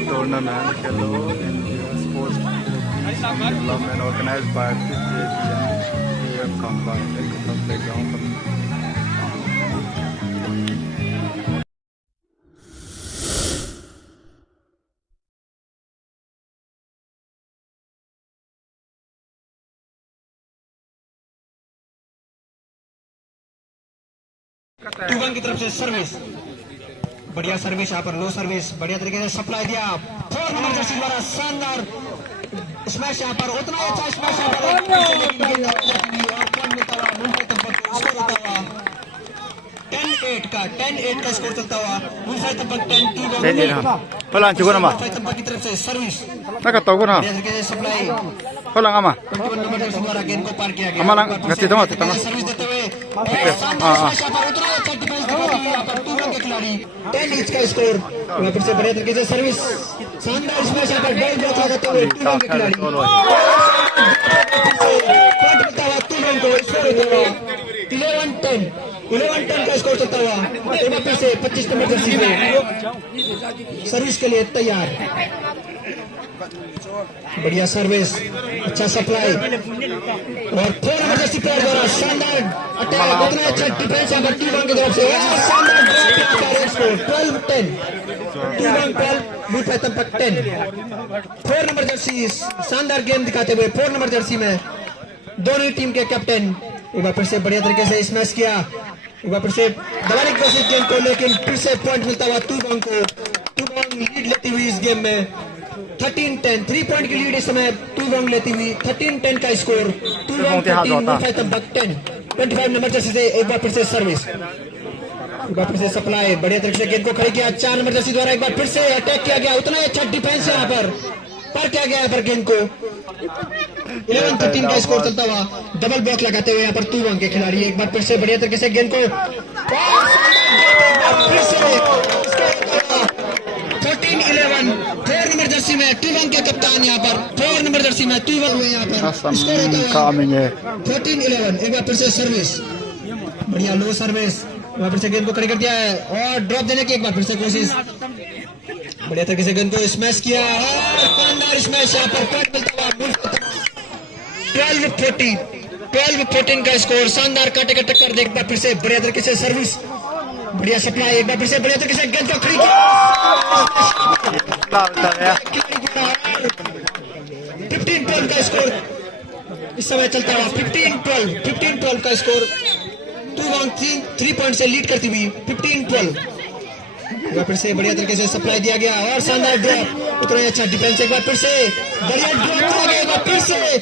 tournament, Hello India Sports Development organized by 58 AF Combined Technical Playground. टूबन की तरफ से service, बढ़िया सर्विस, यहाँ पर लो सर्विस, बढ़िया तरीके से सप्लाई दिया। 4 नंबर जर्सी द्वारा शानदार स्मैश, यहाँ पर उतना अच्छा स्मैश यहाँ पर 10-8 का स्कोर चलता हुआ मुंबई तंपक 10 की तरफ से सर्विस, बढ़िया तरीके से सप्लाई। 21 नंबर जर्सी द्वारा गेंद को पार किया गया। सर्विस देते हुए के खिलाड़ी 10 इंच का स्कोर, फिर से बढ़िया तरीके से सर्विस, शानदार स्मैश यहाँ पर बॉल ब्लॉक लगाते हुए टूबन के खिलाड़ी 11-10 का स्कोर चलता हुआ। एक बार फिर से 25 नंबर जर्सी में सर्विस के लिए तैयार, बढ़िया सर्विस, अच्छा सप्लाई, और 4 नंबर जर्सी प्लेयर द्वारा शानदार अटैक, उतना अच्छा डिफेंस यहाँ पर टूबन की तरफ से, शानदार 12-10, टूबन 12, मुंबई तंपक 10। 4 नंबर जर्सी शानदार गेम दिखाते हुए 4 नंबर जर्सी में दोनों टीम के कैप्टन एक बार फिर से बढ़िया तरीके से स्मैश किया, एक बार फिर से दबाने की कोशिश गेम को, लेकिन फिर से पॉइंट मिलता हुआ टूबन को। टूबन लीड लेती हुई इस गेम में 13-10, 3 पॉइंट की लीड इस समय टूबन लेती हुई, 13-10 का स्कोर, टूबन 13, मुंबई तंपक 10। 25 नंबर जर्सी से एक बार फिर से सर्विस, एक बार फिर से सप्लाई, बढ़िया तरीके से गेंद को खड़ी किया। 4 नंबर जर्सी द्वारा एक बार फिर से अटैक किया गया, उतना अच्छा डिफेंस यहाँ पर किया गया यहाँ पर गेंद को। 11-13 का स्कोर चलता हुआ, डबल ब्लॉक लगाते हुए यहाँ पर टूबन के खिलाड़ी एक बार फिर से बढ़िया तरीके से गेंद को 14-11, 4 नंबर जर्सी में टूबन के कप्तान यहाँ पर, 4 नंबर जर्सी में टूबन हुए यहाँ पर स्कोर होता है 14-11। एक बार फिर से सर्विस, बढ़िया लो सर्विस, एक बार फिर से गेंद को खड़ी कर दिया है और ड्रॉप देने की एक बार फिर से कोशिश, बढ़िया तरीके से गेंद को स्मैश किया और शानदार स्मैश यहाँ पर पॉइंट मिलता हुआ। 12-14 का स्कोर, शानदार काटे का टक्कर दे, एक बार फिर से बढ़िया तरीके से सर्विस, बढ़िया सप्लाई, एक बार फिर से बढ़िया तरीके से गेंद को खड़ी किया। 15-12 का स्कोर इस समय चलता हुआ, 15-12 का स्कोर, 3 पॉइंट से लीड करती हुई 15-12। फिर से बढ़िया तरीके से सप्लाई दिया गया और शानदार ड्रॉप, उतना अच्छा डिफेंस, एक बार फिर से बढ़िया ड्रॉप किया गया, एक बार फिर से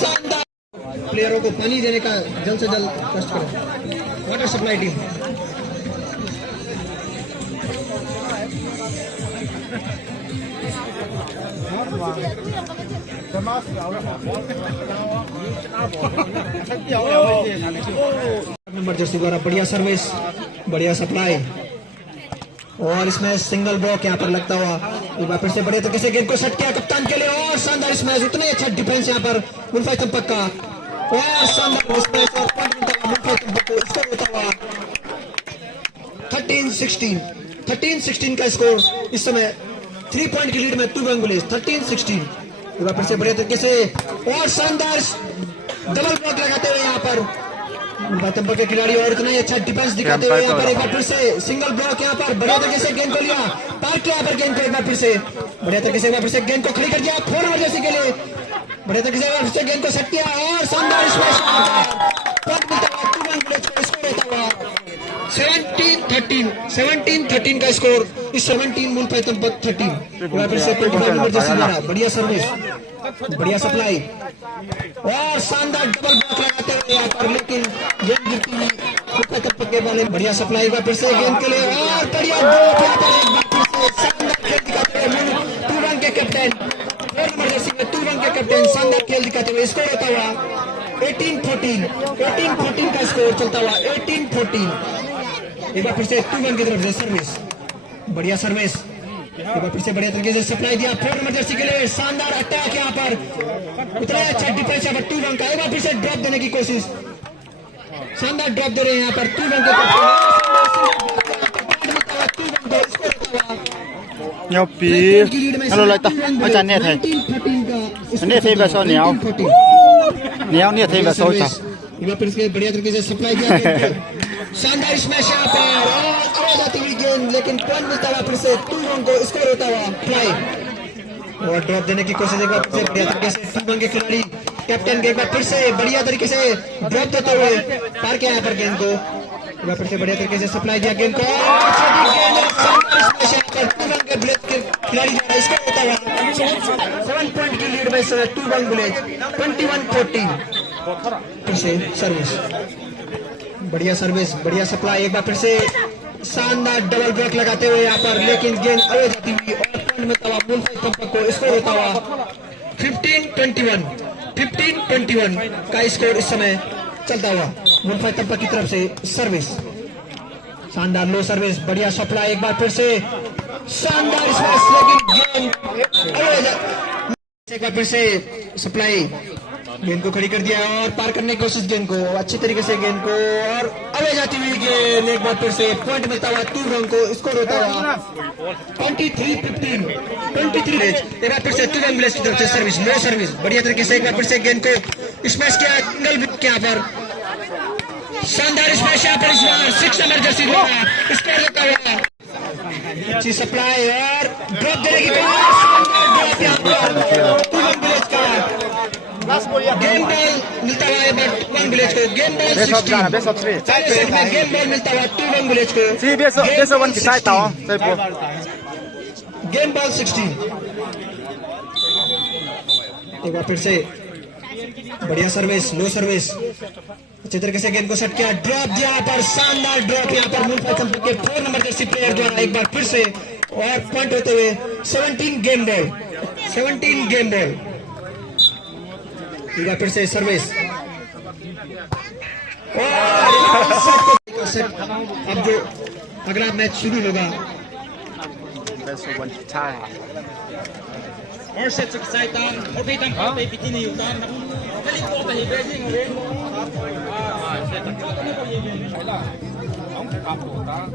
शानदार। प्लेयरों को पानी देने का जल्द से जल्द कष्ट करें, water supply team. Number Jersey द्वारा बढ़िया सर्विस, बढ़िया सप्लाई, और इसमें सिंगल ब्लॉक यहाँ पर लगता हुआ, एक बार फिर से बढ़िया तरीके से गेंद को सेट किया कप्तान के लिए और शानदार स्मैश, उतना अच्छा डिफेंस यहाँ पर मुंबई तंपक का, और शानदार स्मैश और पॉइंट मिलता हुआ मुंबई तंपक को। स्कोर होता हुआ 13-16 का स्कोर इस समय, 3 पॉइंट की लीड में टूबन बुलेज 13-16। एक बार फिर से बढ़िया तरीके से और शानदार डबल ब्लॉक लगाते हुए यहाँ पर मुंबई तंपक के खिलाड़ी, और इतना ही अच्छा डिफेंस दिखाते हुए यहाँ पर एक बार फिर से सिंगल ब्लॉक यहाँ पर बढ़िया तरीके से गेंद को लिया, पार किया यहाँ पर गेंद को, एक बार फिर से बढ़िया तरीके से एक बार फिर से गेंद को खड़ी कर दिया 4 नंबर जर्सी के लिए, बढ़िया तरीके से एक बार फिर से गेंद को सेट किया और शानदार स्मैश, 17-13 का स्कोर, इस 17 मुंबई तंपक 13। फिर से 25 नंबर जर्सी द्वारा बढ़िया सर्विस, बढ़िया सप्लाई और शानदार डबल ब्लॉक लगाते हुए यहाँ पर, लेकिन गेंद गिरती हुई मुंबई तंपक के वाले, बढ़िया सप्लाई एक बार फिर से गेंद के लिए और बढ़िया ड्रॉप यहाँ पर, एक बार फिर से शानदार खेल दिखाते हुए टूबन के कैप्टन, 4 नंबर जर्सी में टूबन के कैप्टन शानदार खेल दिखाते हुए। स्कोर होता हुआ 18-14 का स्कोर चलता हुआ, 18-14। एक बार फिर से टूबन की तरफ से सर्विस, बढ़िया सर्विस, एक बार फिर से बढ़िया तरीके से सप्लाई दिया 4 नंबर जर्सी के लिए, शानदार अटैक यहाँ पर, उतना अच्छा डिफेंस यहाँ पर टूबन का, एक बार फिर से ड्रॉप देने की कोशिश, शानदार ड्रॉप दे रहे हैं यहाँ पर टूबन के हुआ 2-1 को स्कोर होता हुआ Nhau phí. Hello lại ta. Ôi chà nè thầy. Nè thầy vào sau néo. Néo nè thầy vào sau chà. एक बार फिर से बढ़िया तरीके से सप्लाई किया शानदार स्मैश यहाँ पर और आवाज आती हुई गेंद लेकिन पॉइंट मिलता हुआ फिर से 2-1 को स्कोर होता हुआ फ्लाई और ड्रॉप देने की कोशिश एक बार फिर से बढ़िया तरीके से 2-1 के खिलाड़ी कैप्टन के एक बार फिर से बढ़िया तरीके से ड्रॉप देते हुए पार किया यहाँ पर गेंद को एक बार फिर से बढ़िया तरीके से सप्लाई किया गेंद को खिलाड़ी स्कोर होता हुआ 7 पॉइंट की लीड में 2-1 बुलेज 21-14 फिर से सर्विस बढ़िया सर्विस बढ़िया सप्लाई एक बार फिर से शानदार डबल ब्रेक लगाते हुए यहाँ पर लेकिन गेंद अवे जाती हुई और पॉइंट मिलता हुआ मुल्फाई तंपक को स्कोर होता हुआ 15-21 का स्कोर इस समय चलता हुआ मुल्फाई तंपक की तरफ से सर्विस शानदार लो सर्विस बढ़िया सप्लाई एक बार फिर से शानदार स्मैश लेकिन गेंद अवे एक बार फिर से सप्लाई गेंद को खड़ी कर दिया और पार करने की कोशिश गेंद को अच्छी तरीके से गेंद को और अवे जाती हुई गेंद एक बार फिर से पॉइंट मिलता हुआ 2-1 को स्कोर होता हुआ 23-15 एक बार फिर से 2-1 विलेज की तरफ से सर्विस लो सर्विस बढ़िया तरीके से एक बार फिर से गेंद को स्मैश किया एंगल यहाँ पर शानदार स्मैश यहाँ पर इस बार 6 नंबर जर्सी द्वारा स्कोर होता हुआ अच्छी सप्लाई और ड्रॉप देने की कोशिश यहाँ पर 2-1 विलेज का गेम बॉल मिलता हुआ है 1 विलेज को गेम बॉल 16 गेम बॉल मिलता हुआ 2-1 विलेज को गेम बॉल 16 एक बार फिर से बढ़िया सर्विस लो सर्विस अच्छे तरीके से गेंद को सेट किया ड्रॉप दिया पर शानदार ड्रॉप यहाँ पर मुल्फाई तंपक के 4 नंबर जर्सी प्लेयर द्वारा एक बार फिर से और पॉइंट होते हुए 17 गेम बॉल एक बार फिर से सर्विस अब जो अगला मैच शुरू होगा Or set sa kasaitan, or pitang pa may pitini yutan. Galing ko tayo beijing rin. Set ang kato na ko yun. Wala. Ang kapo ta.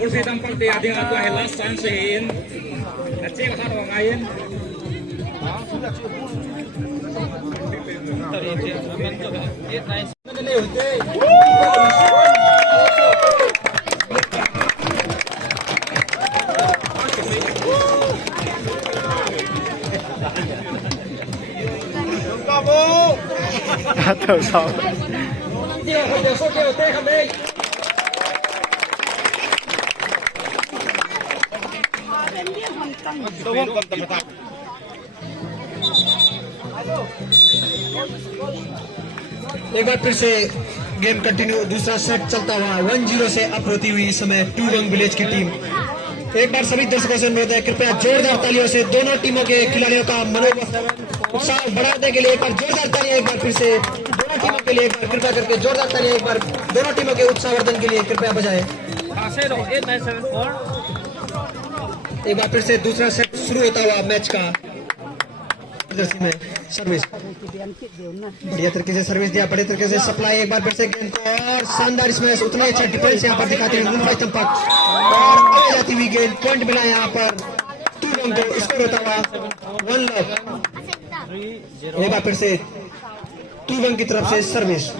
Or setang pang tiyading ato ay last chance sahin. Nacik ka sa ngayon. Thở sao? एक बार फिर से game continue दूसरा set चलता हुआ 1-0 से up होती हुई इस समय 2-1 विलेज की टीम एक बार सभी दर्शकों से अनुरोध है कृपया जोरदार तालियों से दोनों टीमों के खिलाड़ियों का मनोबल उत्साह बढ़ाने के लिए एक बार जोरदार तालियां एक बार फिर से दोनों टीमों के लिए एक बार कृपया करके जोरदार तालियां एक बार दोनों टीमों के उत्साहवर्धन के लिए कृपया बजाएं एक बार फिर से दूसरा सेट शुरू होता हुआ मैच का में सर्विस बढ़िया तरीके से सर्विस दिया बढ़िया तरीके से सप्लाई एक बार फिर से गेंद को और शानदार इसमें उतना अच्छा डिफेंस यहाँ पर दिखाते हैं मुल्फाई तंपक और आगे जाती हुई गेंद पॉइंट मिला यहाँ पर 2-1 को स्कोर होता हुआ 1 लव एक बार फिर से 2-1 की तरफ से सर्विस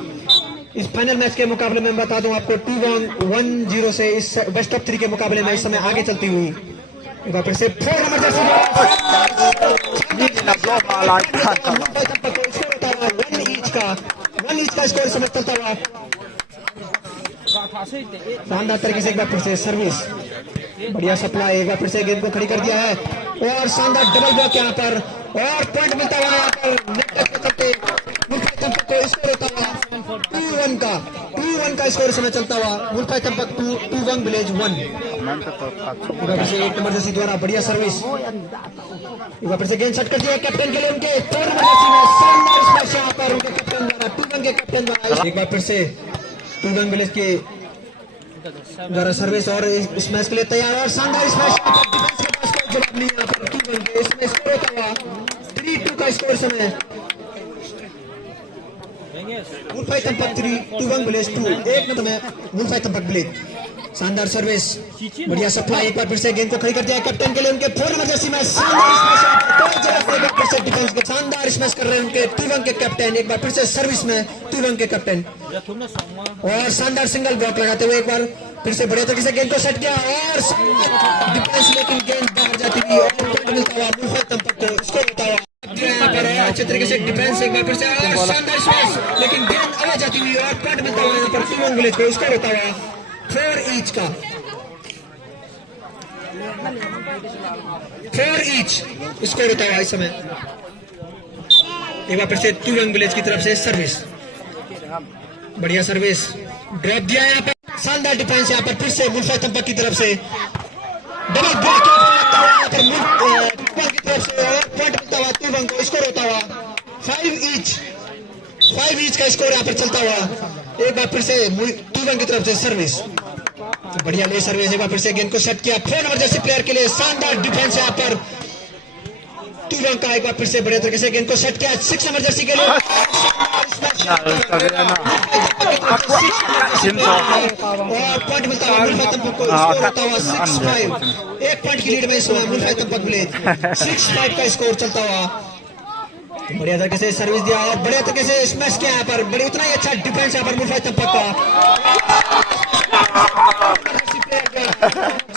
इस फाइनल मैच के मुकाबले में बता दूं आपको 2-1 से इस बेस्ट ऑफ 3 के मुकाबले में इस समय आगे चलती हुई एक बार फिर से 4 नंबर जर्सी 1 ईच का स्कोर समझ चलता हुआ शानदार तरीके से एक बार फिर से सर्विस बढ़िया सप्लाई एक बार फिर से गेंद को खड़ी कर दिया है और शानदार डबल ब्लॉक यहाँ पर और पॉइंट मिलता हुआ यहाँ पर मुल्फाई तंपक को स्कोर होता हुआ 2-1 का स्कोर समय चलता हुआ मुल्फाई तंपक 2-1 विलेज 1 एक नंबर जर्सी द्वारा बढ़िया सर्विस एक बार फिर से गेंद सेट कर दिया कैप्टन के लिए उनके 4 नंबर जर्सी में शानदार स्मैश यहाँ पर उनके कैप्टन द्वारा 2-1 के कैप्टन द्वारा एक बार फिर से 2-1 विलेज के द्वारा सर्विस और इस मैच के लिए तैयार और शानदार स्मैश डिफेंस के पास कोई जवाब नहीं यहाँ पर 2-1 के इसमें स्कोर होता हुआ 3-2 का स्कोर समय वुल्फाई तंपक 3-2 विलेज 2 एक मिनट में वुल्फाई तंपक विलेज शानदार सर्विस बढ़िया सप्लाई एक बार फिर से गेंद को खड़ी कर दिया कैप्टन के लिए उनके 4 नंबर जर्सी में शानदार डिफेंस के शानदार स्मैश कर रहे हैं उनके 2-1 के कैप्टन एक बार फिर से सर्विस में 2-1 के कैप्टन और शानदार सिंगल ब्लॉक लगाते हुए एक बार फिर से बढ़िया तरीके से गेंद को सेट किया और डिफेंस लेकिन गेंद बाहर जाती हुई और पॉइंट मिलता हुआ वुल्फाई तंपक को स्कोर होता हुआ अच्छे तरीके से डिफेंस एक बार फिर से और शानदार स्मैश लेकिन गेंद आगे जाती हुई और पॉइंट मिलता हुआ यहाँ पर 2-1 विलेज को स्कोर होता हुआ 4 ईच का 4 ईच स्कोर होता हुआ इस समय एक बार फिर से 2-1 विलेज की तरफ से सर्विस बढ़िया सर्विस ड्रॉप दिया यहाँ पर शानदार डिफेंस यहाँ पर फिर से वुल्फाई तंपक की तरफ से डबल ब्लॉक की तरफ से और पॉइंट मिलता हुआ 2-1 को स्कोर होता हुआ 5 ईच का स्कोर यहाँ पर चलता हुआ एक बार फिर से 2-1 की तरफ से सर्विस बढ़िया ले सर्विस एक बार फिर से गेंद को सेट किया 4 नंबर जर्सी प्लेयर के लिए शानदार डिफेंस यहाँ पर 2-1 का एक बार फिर से बढ़िया तरीके से गेंद को सेट किया 6 नंबर जर्सी के लिए और पॉइंट मिलता हुआ वुल्फाई तंपक को स्कोर होता हुआ 6-5 एक पॉइंट की लीड में इस समय वुल्फाई तंपक विलेज 6-5 का स्कोर चलता हुआ बढ़िया तरीके से सर्विस दिया और बढ़िया तरीके से स्मैश किया यहाँ पर बड़ी उतना ही अच्छा डिफेंस यहाँ पर वुल्फाई तंपक का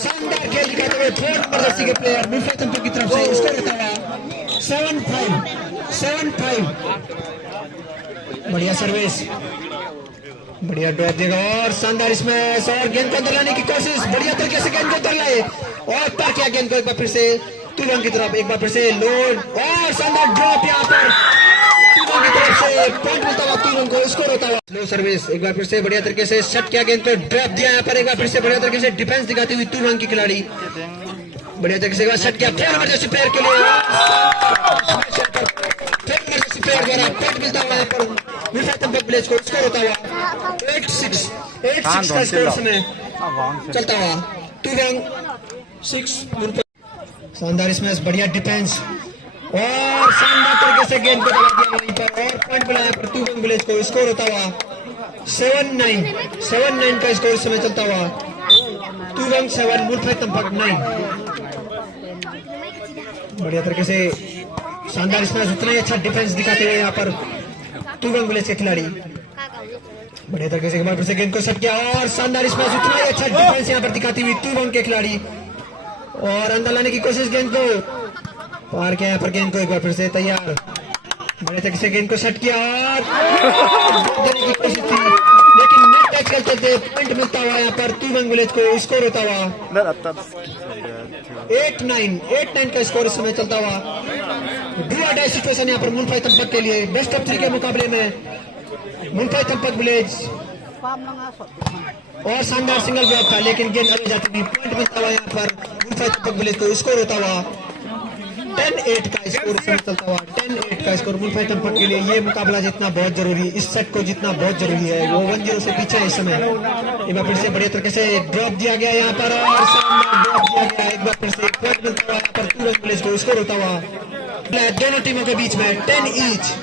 शानदार खेल दिखाते हुए 4 नंबर जर्सी के प्लेयर वुल्फाई तंपक की तरफ से स्कोर होता हुआ 7-5 बढ़िया सर्विस बढ़िया ड्रॉप देगा और शानदार स्मैश और गेंद को अंदर लाने की कोशिश बढ़िया तरीके से गेंद को अंदर लाए और पार किया गेंद को एक बार फिर से 2-1 की तरफ एक बार फिर से लोड और शानदार ड्रॉप यहाँ पर 2-1 की तरफ से पॉइंट मिलता हुआ 2-1 को स्कोर होता हुआ स्लो सर्विस एक बार फिर से बढ़िया तरीके से शट किया गेंद को ड्रॉप दिया यहाँ पर एक बार फिर से बढ़िया तरीके से डिफेंस दिखाती हुई 2-1 की खिलाड़ी बढ़िया तरीके से शट किया 4 नंबर जर्सी प्लेयर के लिए प्लेयर द्वारा पॉइंट मिलता हुआ यहाँ पर वुल्फाई तंपक विलेज को स्कोर होता हुआ 8-6 का स्कोर समय चलता हुआ 2-6 शानदार स्मैश बढ़िया डिफेंस और शानदार तरीके से गेंद को दबा दिया वहीं पर और पॉइंट बनाया पर 2-1 विलेज को स्कोर होता हुआ 7-9 का स्कोर समय चलता हुआ 2-7 वुल्फाई तंपक 9 बढ़िया तरीके से शानदार स्मैश उतना ही अच्छा डिफेंस दिखाते हुए यहाँ पर 2-1 विलेज के खिलाड़ी बढ़िया तरीके से एक बार फिर से गेंद को सेट किया और शानदार स्मैश उतना ही अच्छा डिफेंस यहाँ पर दिखाती हुई 2-1 के खिलाड़ी और अंदर लाने की कोशिश गेंद को पार किया यहाँ पर गेंद को एक बार फिर से तैयार बड़े तरीके से गेंद को सेट किया और देने की कोशिश थी लेकिन नेट टच करते थे पॉइंट मिलता हुआ यहाँ पर 2-1 विलेज को स्कोर होता हुआ 8-9 का स्कोर इस समय चलता हुआ डू और डाई सिचुएशन यहाँ पर वुल्फाई तंपक के लिए बेस्ट ऑफ 3 के मुकाबले में वुल्फाई तंपक विलेज और शानदार सिंगल ब्लॉक था लेकिन गेंद आगे जाती थी पॉइंट मिलता हुआ यहाँ पर वुल्फाई तंपक विलेज को स्कोर होता हुआ 10-8 का स्कोर चलता हुआ 10-8 का स्कोर वुल्फाई तंपक के लिए ये मुकाबला जीतना बहुत जरूरी इस सेट को जीतना बहुत जरूरी है वो 1-0 से पीछे है इस समय एक बार फिर से बढ़िया तरीके से ड्रॉप दिया गया यहाँ पर और ड्रॉप दिया गया एक बार फिर से पॉइंट मिलता हुआ यहाँ पर 2-1 विलेज को स्कोर होता हुआ दोनों टीमों के बीच में 10 each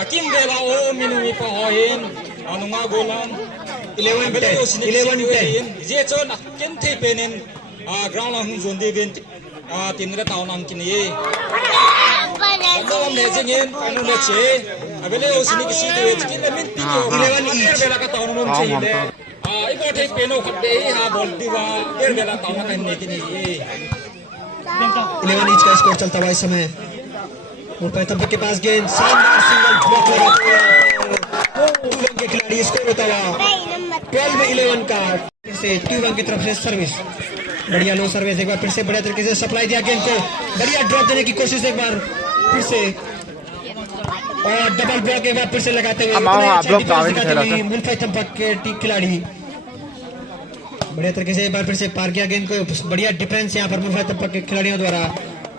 Akim bela o minumi pa hoin anunga golan 11-10 je chon akin the penin ground lang zon de ben tin ra taw nam kin ye Andam ne jingen anu le che abele o sini kisi de kin min pi yo 11 each bela ka taw nam che le ibo the peno khatte ha bol diwa er bela taw na kan ne kin ye 11 inch का score चलता हुआ इस समय वुल्फाई तंपक के पास गेंद शानदार single block लगाते हुए 2-1 के खिलाड़ी स्कोर होता हुआ 12-11 का से 2-1 की तरफ से सर्विस बढ़िया लो सर्विस एक बार फिर से बढ़िया तरीके से सप्लाई दिया गेंद को बढ़िया ड्रॉप देने की कोशिश एक बार फिर से और डबल ब्लॉक एक बार फिर से लगाते हुए वुल्फाई तंपक के खिलाड़ी बढ़िया तरीके से एक बार फिर से पार किया गेंद को बढ़िया डिफेंस यहाँ पर वुल्फाई तंपक के खिलाड़ियों द्वारा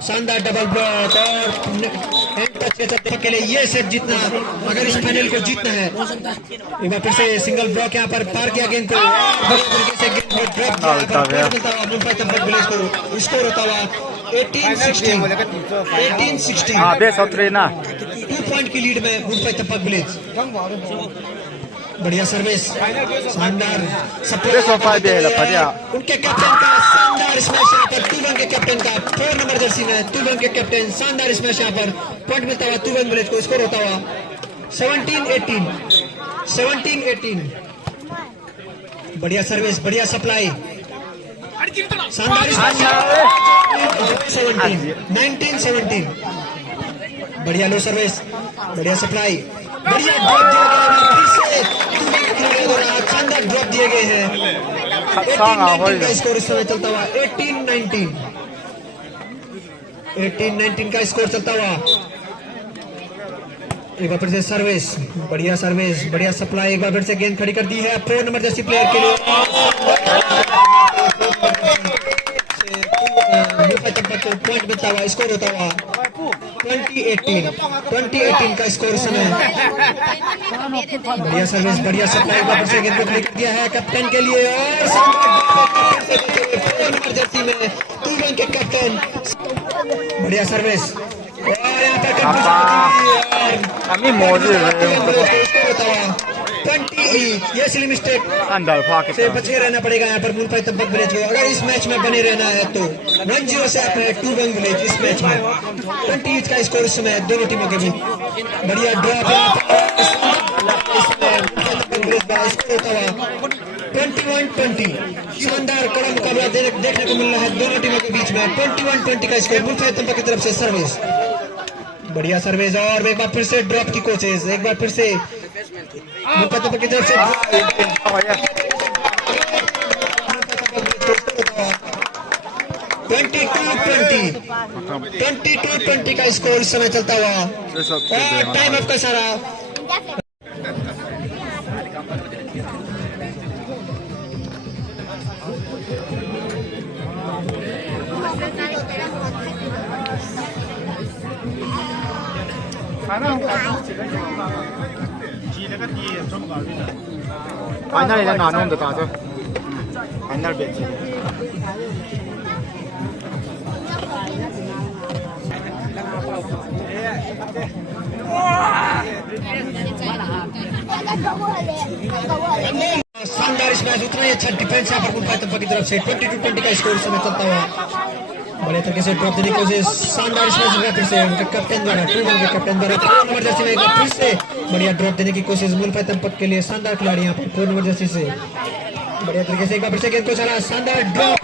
शानदार डबल ब्लॉक और एंड टच के चलते के लिए ये सेट जीतना, अगर इस फाइनल को जीतना है। एक बार फिर से सिंगल ब्लॉक यहाँ पर पार किया गेंद को, बढ़िया तरीके से गेंद को ड्रॉप किया, मुंबई तंपक विलेज को स्कोर होता हुआ 18-16 हाँ बेस ऑफ 3 ना 2 पॉइंट की लीड में मुंबई तंपक विलेज। बढ़िया सर्विस, शानदार बेस ऑफ 5 है लपटिया उनके कैप्टन का शानदार स्मैश यहाँ पर तुवंग के कैप्टन का 4 नंबर जर्सी में तुवंग के कैप्टन शानदार स्मैश यहाँ पर पॉइंट मिलता हुआ तुवंग विलेज को, स्कोर होता हुआ 17-18। बढ़िया सर्विस, बढ़िया सप्लाई, शानदार 19-17। बढ़िया लो सर्विस, बढ़िया सप्लाई, बढ़िया ड्रॉप दिया गया, फिर से शानदार ड्रॉप दिए गए हैं। 18-19 का स्कोर इस समय चलता हुआ 18-19 का स्कोर चलता हुआ। एक बार फिर से सर्विस, बढ़िया सर्विस, बढ़िया सप्लाई, एक बार फिर से गेंद खड़ी कर दी है 4 नंबर जर्सी प्लेयर के लिए। पॉइंट मिलता हुआ, स्कोर होता हुआ 20-18 का स्कोर समय। बढ़िया सर्विस, बढ़िया सप्लाई, एक बार फिर से गेंद को खड़ी कर दिया है कैप्टन के लिए और 4 नंबर जर्सी में तुवंग के कैप्टन। बढ़िया सर्विस और यहाँ पर kami mojul 28, ये सिली मिस्टेक andal pocket से बच के रहना पड़ेगा यहाँ पर मुंबई तंपक विलेज को, अगर इस मैच में बने रहना है तो 1-0 से आप है तुवंग विलेज इस मैच में। 28 का स्कोर इस समय दोनों टीमों के बीच। बढ़िया ड्रॉप, 21-20, शानदार कड़ा मुकाबला देखने को मिल रहा है दोनों टीमों के बीच में। 21-20 का स्कोर मुंबई तंपक की तरफ से सर्विस, बढ़िया सर्विस और एक बार फिर से ड्रॉप की कोचेस, एक बार फिर से मुंबई तंपक की तरफ से 22-20 का स्कोर इस समय चलता हुआ और टाइम ऑफ का सारा। फाइनल इला नानो द ताजो फाइनल बेच शानदार मैच, उतना ही अच्छा डिफेंस यहाँ पर मुंबई तंपक की तरफ से। 22-20 का स्कोर समय चलता हुआ, बढ़िया तरीके से ड्रॉप देने की कोशिश, शानदार मैच फिर से उनके कैप्टन द्वारा, तुवंग के कैप्टन द्वारा 4 नंबर जर्सी में एक बार फिर से बढ़िया ड्रॉप देने की कोशिश मुंबई तंपक के लिए। शानदार खिलाड़ी यहाँ पर 4 नंबर जर्सी से बढ़िया तरीके से एक बार फिर से गेंद को चला, शानदार ड्रॉप,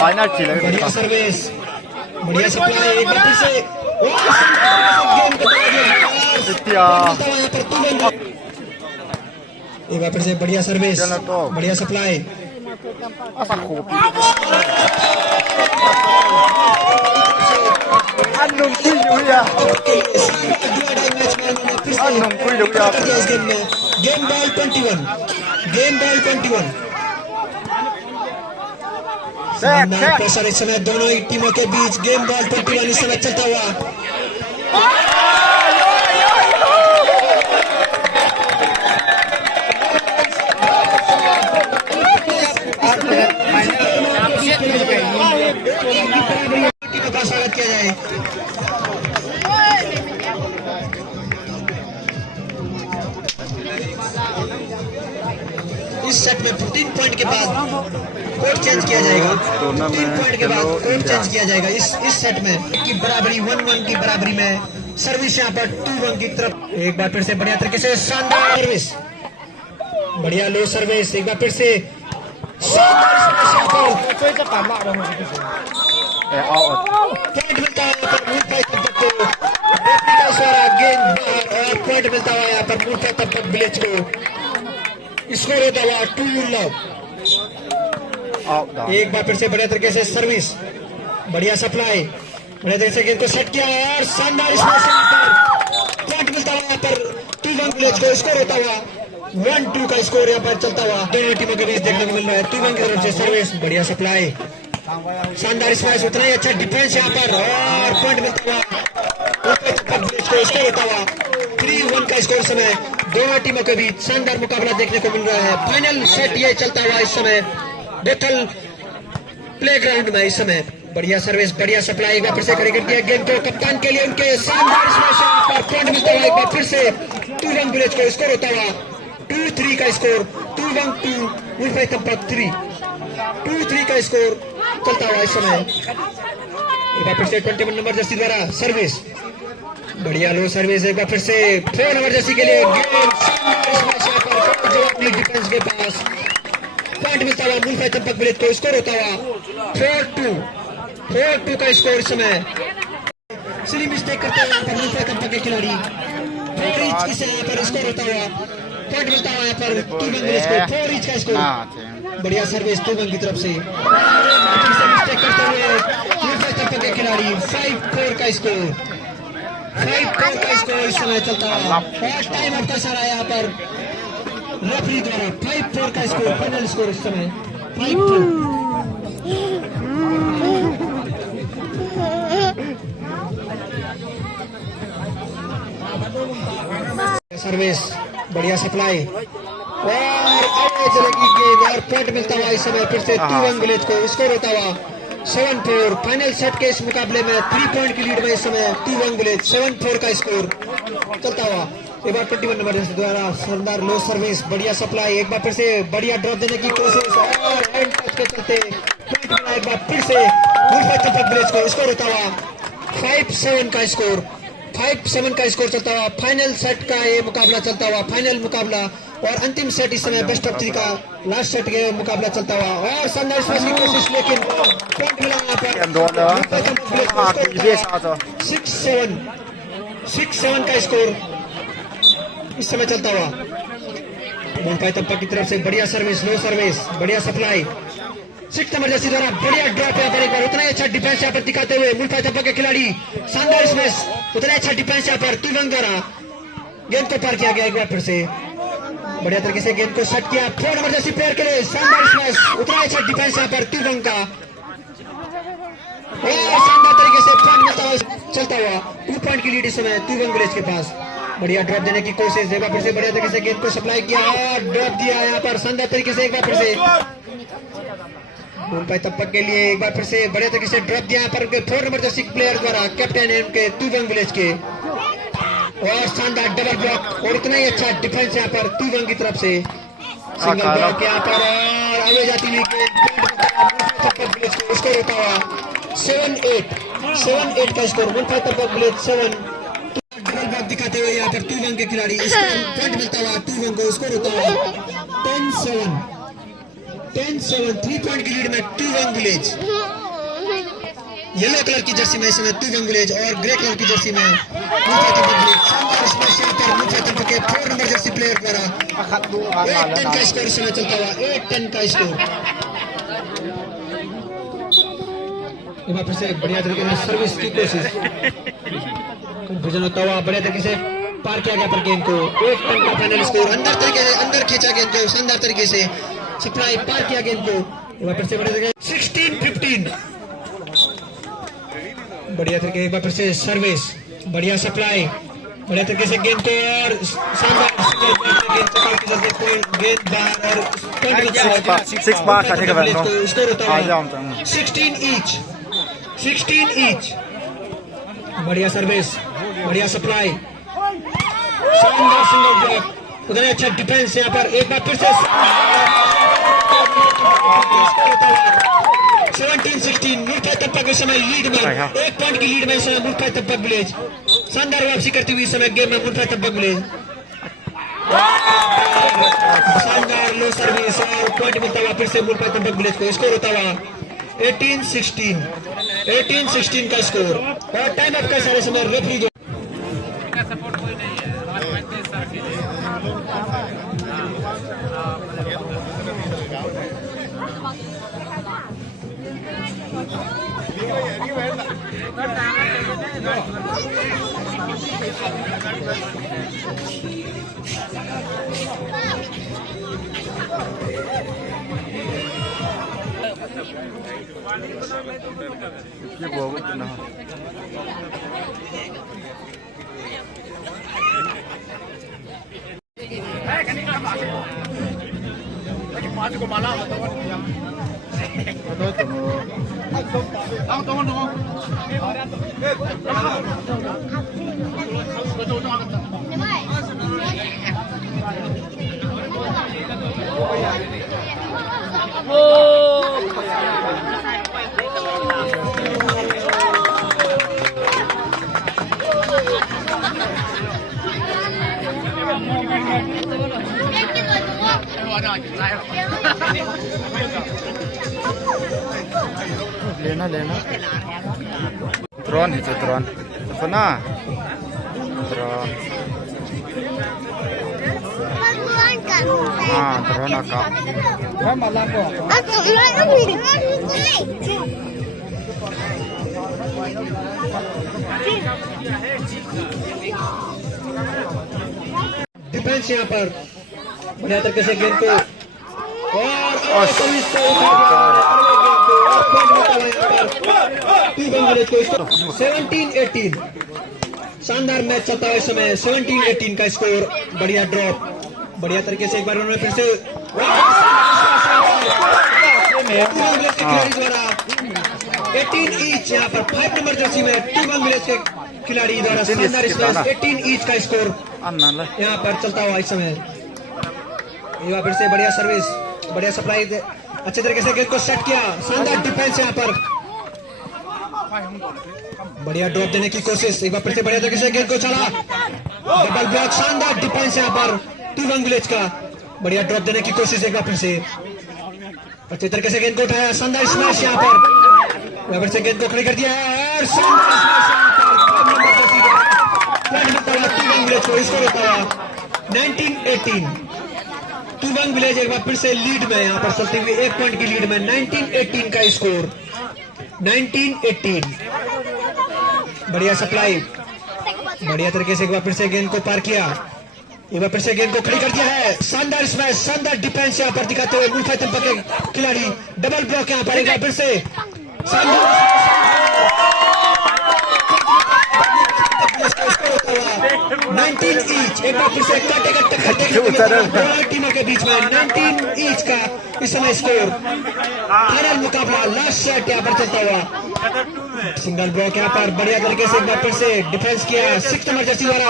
फाइनल चिले बढ़िया सर्विस, बढ़िया सप्लाई, एक बार फिर से एक बार फिर से बढ़िया सर्विस, बढ़िया supply, Anong kuya? Game ball 21, game ball 21। Pressure इस समय दोनों ही टीमों के बीच, गेम बॉल 21 इस समय चलता हुआ। टीमों का स्वागत किया जाए। इस सेट में 15 पॉइंट के बाद कोड चेंज किया जाएगा। 15 पॉइंट के बाद कोड चेंज किया जाएगा इस सेट में की बराबरी 1-1 की बराबरी में। सर्विस यहाँ पर 2-1 की तरफ, एक बार फिर से बढ़िया तरीके से शानदार सर्विस, बढ़िया लो सर्विस, एक बार फिर से शानदार पॉइंट मिलता है गेंद और पॉइंट मिलता हुआ यहाँ पर मुंबई तंपक विलेज को। स्कोर होता हुआ 2-0। एक बार फिर से बढ़िया तरीके से सर्विस, बढ़िया सप्लाई, बढ़िया तरीके से गेंद को सेट किया है और शानदार पॉइंट मिलता हुआ स्कोर होता हुआ 1-2 का स्कोर यहाँ पर चलता हुआ दोनों टीमों के बीच देखने को मिल रहा है। तुवंग की तरफ से सर्विस, बढ़िया सप्लाई, शानदार स्मैश, उतना ही अच्छा डिफेंस यहाँ पर और पॉइंट मिलता हुआ। स्कोर होता हुआ 3-1 का स्कोर समय दोनों टीमों के बीच शानदार मुकाबला देखने को मिल रहा है। फाइनल सेट ये चलता हुआ इस समय बेथल प्लेग्राउंड में। इस समय बढ़िया सर्विस, बढ़िया सप्लाई, एक बार फिर से खड़ी कर दिया गेंद को कप्तान के लिए, उनके शानदार स्मैश पर पॉइंट मिलता हुआ। एक बार फिर से तुवंग विलेज को स्कोर होता हुआ 2-3 का स्कोर, तुवंग 2 मुल्फाई तंपक 3, 2-3 का स्कोर चलता हुआ इस समय। एक बार फिर से 21 नंबर जर्सी द्वारा सर्विस, बढ़िया लो सर्विस, एक बार फिर से 4 नंबर जर्सी के लिए गेंद, डिफेंस के पास पॉइंट मिलता हुआ मुल्फाई तंपक विलेज को स्कोर होता हुआ 4-2 का स्कोर इस समय। सिली मिस्टेक करते हुए यहाँ पर मुल्फाई तंपक के खिलाड़ी 4 इंच की से यहाँ पर स्कोर होता हुआ पॉइंट मिलता हुआ यहाँ पर तुवंग विलेज को 4 इंच का स्कोर। बढ़िया सर्विस तुवंग की तरफ से, मिस्टेक करते हुए मुल्फाई तंपक के खिलाड़ी 5-4 का स्कोर, 5-4 का स्कोर इस समय चलता हुआ। और टाइम आउट का इशारा यहाँ पर रेफरी द्वारा 5-4 का स्कोर, फाइनल स्कोर इस समय 5-4। सर्विस, बढ़िया सप्लाई और आगे चलेगी गेंद और पॉइंट मिलता हुआ इस समय फिर से तुवंग विलेज को स्कोर होता हुआ 7-4। फाइनल सेट के इस मुकाबले में 3 पॉइंट की लीड में इस समय तुवंग विलेज 7-4 का स्कोर चलता हुआ। एक बार 21 नंबर द्वारा शानदार लो सर्विस, बढ़िया सप्लाई, एक बार फिर से बढ़िया ड्रॉप देने की कोशिश और हैंड टच के चलते पॉइंट मिला। एक बार फिर से मुल्फाई तंपक विलेज को स्कोर होता हुआ 5-7 का स्कोर, 5-7 का स्कोर चलता हुआ। फाइनल सेट का ये मुकाबला चलता हुआ, फाइनल मुकाबला और अंतिम सेट इस समय बेस्ट ऑफ 3 का लास्ट सेट के मुकाबला चलता हुआ और शानदार स्मैश की कोशिश, लेकिन पॉइंट मिला यहाँ पर 6-7 का स्कोर इस समय चलता हुआ। मुल्फाई तंपक की तरफ से बढ़िया सर्विस, लो सर्विस, बढ़िया सप्लाई, 6 नंबर जर्सी द्वारा बढ़िया ड्रॉप यहाँ पर, एक बार उतना ही अच्छा डिफेंस यहाँ पर दिखाते हुए मुल्फाई तंपक के खिलाड़ी, शानदार स्मैश, उतना अच्छा डिफेंस यहाँ पर तुवंग द्वारा गेंद को पार किया गया। एक बार फिर से बढ़िया तरीके से गेंद को सेट किया 4 नंबर जर्सी प्लेयर के लिए, शानदार स्मैश, उतना अच्छा डिफेंस यहाँ पर तुवंग का और शानदार तरीके से पॉइंट मिलता हुआ चलता हुआ। 2 पॉइंट की लीड इस समय तुवंग विलेज के पास। बढ़िया ड्रॉप देने की कोशिश, एक बार फिर से बढ़िया तरीके से गेंद को सप्लाई किया और ड्रॉप दिया यहाँ पर शानदार तरीके से। एक बार फिर से मुल्फाई तंपक के लिए एक बार फिर से बढ़िया तरीके से ड्रॉप दिया यहाँ पर 4 नंबर जर्सी प्लेयर द्वारा, कैप्टन है उनके तुवंग विलेज के, और शानदार डबल ब्लॉक और इतना ही अच्छा डिफेंस यहाँ पर तुवंग की तरफ से। सिंगल ब्लॉक यहाँ पर और आगे जाती हुई गेंद स्कोर होता हुआ 7-8 का स्कोर, मुल्फाई तंपक विलेज 7। डबल ब्लॉक दिखाते हुए यहाँ पर तुवंग के खिलाड़ी, पॉइंट मिलता हुआ तुवंग को, स्कोर होता हुआ 10-7, 3 पॉइंट की लीड में तुवंग विलेज। येलो कलर की जर्सी में इस समय तुवंग विलेज और ग्रे कलर की जर्सी में मुल्फाई तंपक विलेज। शानदार स्मैश यहाँ पर मुल्फाई तंपक के 4 नंबर जर्सी प्लेयर द्वारा 8-10 का स्कोर इस समय चलता हुआ, 8-10 का स्कोर। एक बार फिर से बढ़िया तरीके से सर्विस की कोशिश, कंफ्यूजन होता हुआ बढ़िया तरीके से पार किया गया पर गेंद को, 8-10 का फाइनल स्कोर। अंदर तरीके से अंदर खींचा गेंद को, शानदार तरीके से सप्लाई, पार किया गेंद को। एक बार फिर से बढ़िया तरीके 16-15, बढ़िया तरीके एक बार फिर से सर्विस, बढ़िया सप्लाई, बढ़िया तरीके से गेंद को और शानदार गेंद बाहर और स्कोर होता है 16 ईच। बढ़िया सर्विस, बढ़िया सप्लाई, शानदार सिंगल ब्लॉक, उधर अच्छा डिफेंस यहाँ पर। एक बार फिर से 17-16 मुल्फाई तंपक इस समय लीड में, 1 पॉइंट की लीड में इस समय मुल्फाई तंपक विलेज। शानदार वापसी करती हुई इस समय गेम में मुल्फाई तंपक विलेज, शानदार लो सर्विस और पॉइंट मिलता हुआ फिर से मुल्फाई तंपक विलेज को, स्कोर होता हुआ 18-16 का स्कोर। और टाइम ऑफ का सारे समय रेफरी जो ये बहुत ना लेना लेना ड्रोन है ड्रोन फना ड्रोन हाँ ड्रोन का डिफेंस यहाँ पर बढ़िया तरीके से गेंद को और सर्विस को उठा दिया 17-18 शानदार मैच चलता है इस समय 17-18 का स्कोर बढ़िया ड्रॉप बढ़िया तरीके से एक बार उन्होंने फिर से द्वारा 18 ईच यहाँ पर 5 नंबर जर्सी में टीम विलेज के खिलाड़ी द्वारा शानदार स्मैश 18 ईच का स्कोर यहाँ पर चलता हुआ इस समय एक बार फिर से बढ़िया सर्विस बढ़िया सप्लाई अच्छे तरीके से गेंद को सेट किया शानदार डिफेंस यहाँ पर बढ़िया ड्रॉप देने की कोशिश एक बार फिर से बढ़िया तरीके से गेंद को चला डबल ब्लॉक शानदार डिफेंस यहाँ पर टीम विलेज का बढ़िया ड्रॉप देने की कोशिश एक बार फिर से अच्छे तरीके से गेंद को उठाया शानदार स्मैश यहाँ पर फिर से गेंद को खड़ी कर दिया है और शानदार 19-18 तुवंग विलेज एक बार फिर से लीड में यहाँ पर चलते हुए 1 पॉइंट की लीड में 19-18 का स्कोर 19-18 बढ़िया सप्लाई बढ़िया तरीके से एक बार फिर से गेंद को पार किया एक बार फिर से गेंद को खड़ी कर दिया है शानदार स्मैश शानदार डिफेंस यहाँ पर दिखाते हुए मुल्फा चंपा के खिलाड़ी डबल ब्लॉक यहाँ पर एक बार फिर से ईच एक बार फिर से टक्कर टीमों के बीच में 19 ईच का इस समय स्कोर फाइनल मुकाबला लास्ट सेट यहाँ पर चलता हुआ सिंगल ब्लॉक यहाँ पर बढ़िया तरीके से एक बार फिर से डिफेंस किया 6 नंबर जर्सी द्वारा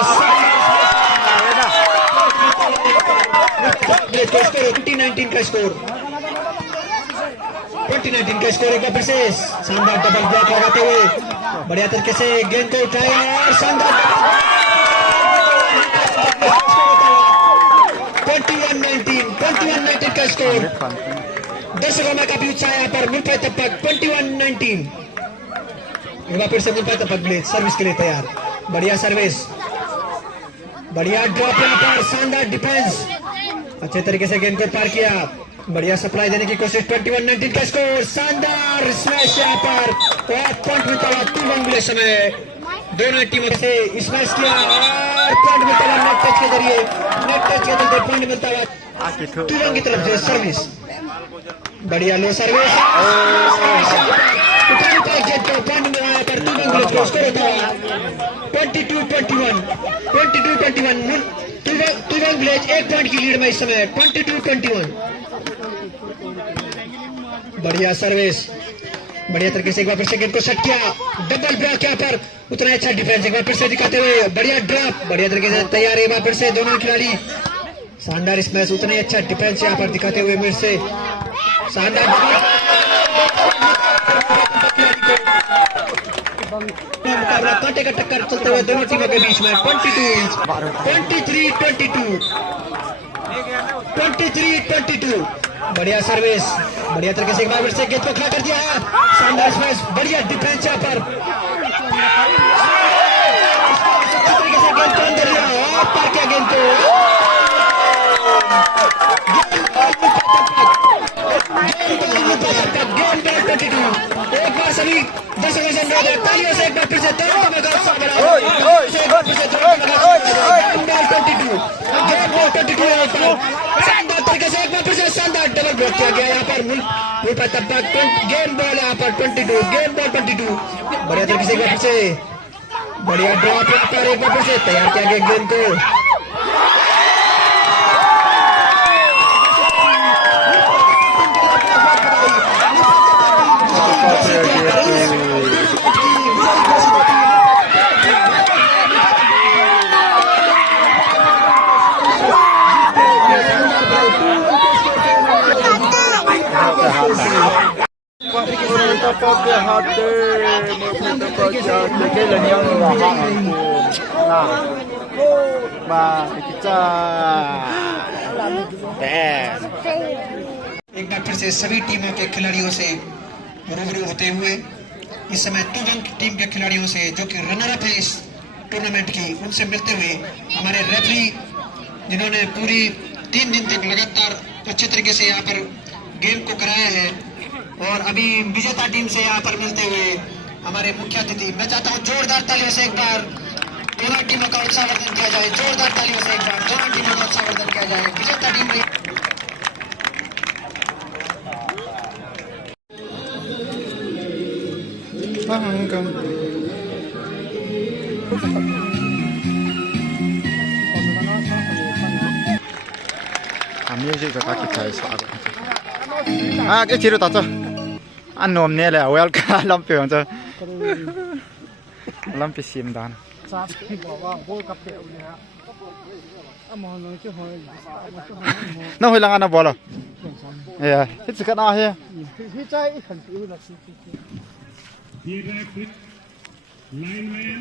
2019 का स्कोर 2019 का स्कोर एक बार फिर से शानदार डबल ब्लॉक लगाते हुए बढ़िया तरीके से गेंद को उठाया और शानदार 21-19 का स्कोर दर्शकों में काफी उत्साह यहाँ पर मुल्फा तपक 21-19 एक बार फिर से मुल्फा तपक ब्लेज सर्विस के लिए तैयार बढ़िया सर्विस बढ़िया ड्रॉप यहाँ पर शानदार डिफेंस अच्छे तरीके से गेंद को पार किया बढ़िया सप्लाई देने की कोशिश 21-19 का स्कोर शानदार स्मैश यहाँ पर पॉइंट मिलता हुआ तुवंग विलेज समय दोनों टीमों से स्मैश किया और पॉइंट मिलता हुआ नेट टच के जरिए पॉइंट मिलता हुआ तुवंग की तरफ से सर्विस बढ़िया लो सर्विस पॉइंट मिला पर तुवंग विलेज को स्कोर होता हुआ 22-21 तुवंग विलेज 1 पॉइंट की लीड में इस समय 22-21 बढ़िया सर्विस बढ़िया तरीके से एक बार फिर से गेंद को सेट किया डबल ब्लॉक यहाँ पर उतना अच्छा डिफेंस एक बार फिर से दिखाते हुए बढ़िया ड्रॉप बढ़िया तरीके से तैयार है एक बार फिर से दोनों खिलाड़ी शानदार स्मैश उतने अच्छा डिफेंस यहाँ पर दिखाते हुए मेरे से शानदार मुकाबला कांटे का टक्कर चलते हुए दोनों टीमों के बीच में 23-22 बढ़िया सर्विस बढ़िया तरीके से एक बार फिर से गेंद को खड़ा कर दिया है शानदार स्मैश बढ़िया डिफेंस यहाँ पर तरीके से गेंद को अंदर लिया और पार किया गेंद को एक बार सभी 10 सेकंड रह गए तालियों से एक बार फिर से दोनों टीमों का उत्साह बढ़ा एक बार फिर से दोनों टीमों का उत्साह 22 गेम बॉल 22 यहाँ पर शानदार तरीके से एक बार फिर से शानदार डबल ब्लॉक किया गया यहाँ पर मुल्क तब तक गेम बॉल यहाँ पर 22 गेम बॉल 22 बढ़िया तरीके से एक बार फिर से बढ़िया ड्रॉप यहाँ पर एक बार फिर से तैयार किया गया गेम को एक बार फिर से सभी टीमों के खिलाड़ियों से रूबरू होते हुए इस समय तुवंग टीम के खिलाड़ियों से जो कि रनर अप है इस टूर्नामेंट की उनसे मिलते हुए हमारे रेफरी जिन्होंने पूरी 3 दिन तक लगातार अच्छे तरीके से यहाँ पर गेम को कराया है और अभी विजेता टीम से यहाँ पर मिलते हुए हमारे मुख्य अतिथि मैं चाहता हूँ जोरदार तालियों से एक बार दोनों टीमों का उत्साहवर्धन किया जाए जोरदार तालियों से एक बार दोनों टीमों का उत्साहवर्धन किया जाए विजेता team music ka ki chai sa ke chiru ta cha an nom ne le wel ka lam pe on cha lam pe sim dan sa ba wa bol kap pe ne ha amon no chi hoi na hoi lang ana bola ya hit ka na he hi chai I khan pi la si lineman